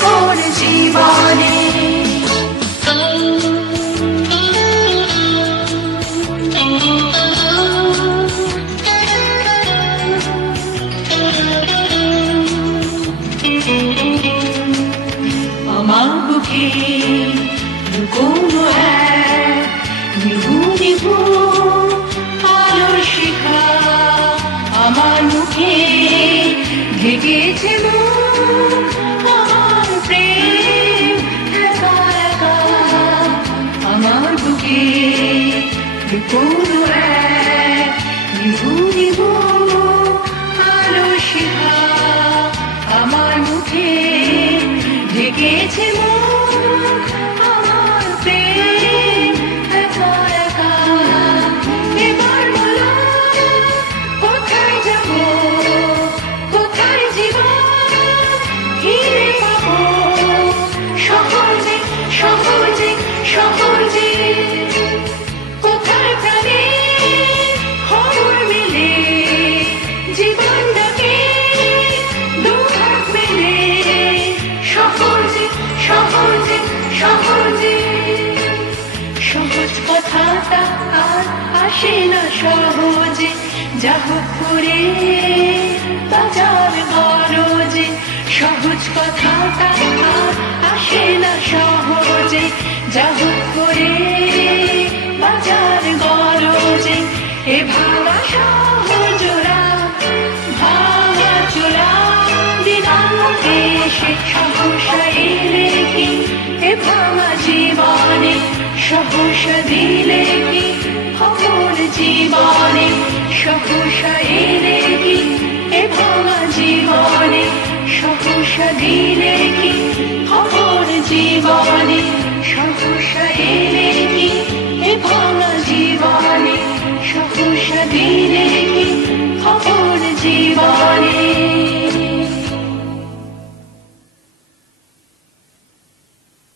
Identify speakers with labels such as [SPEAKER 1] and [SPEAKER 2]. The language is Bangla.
[SPEAKER 1] খবর জীবনে। আমার বুকে কোনো এক নিভু নিভু আলোর শিখা আমার মুখে ঢেকেছে সহজ কথাটা আর আসে না সহজে। যাহ করে বাজার গরজে সহজ কথাটা আর আসে না সহজে। যা হোক করে সহস দিলে কি খবর জীবনে? সহস এলে কি এ ভাঙা জীবনে? সহস দিলে কি খবর জীবনে? সহস এলে কি এ ভাঙা জীবনে? সহস দিলে কি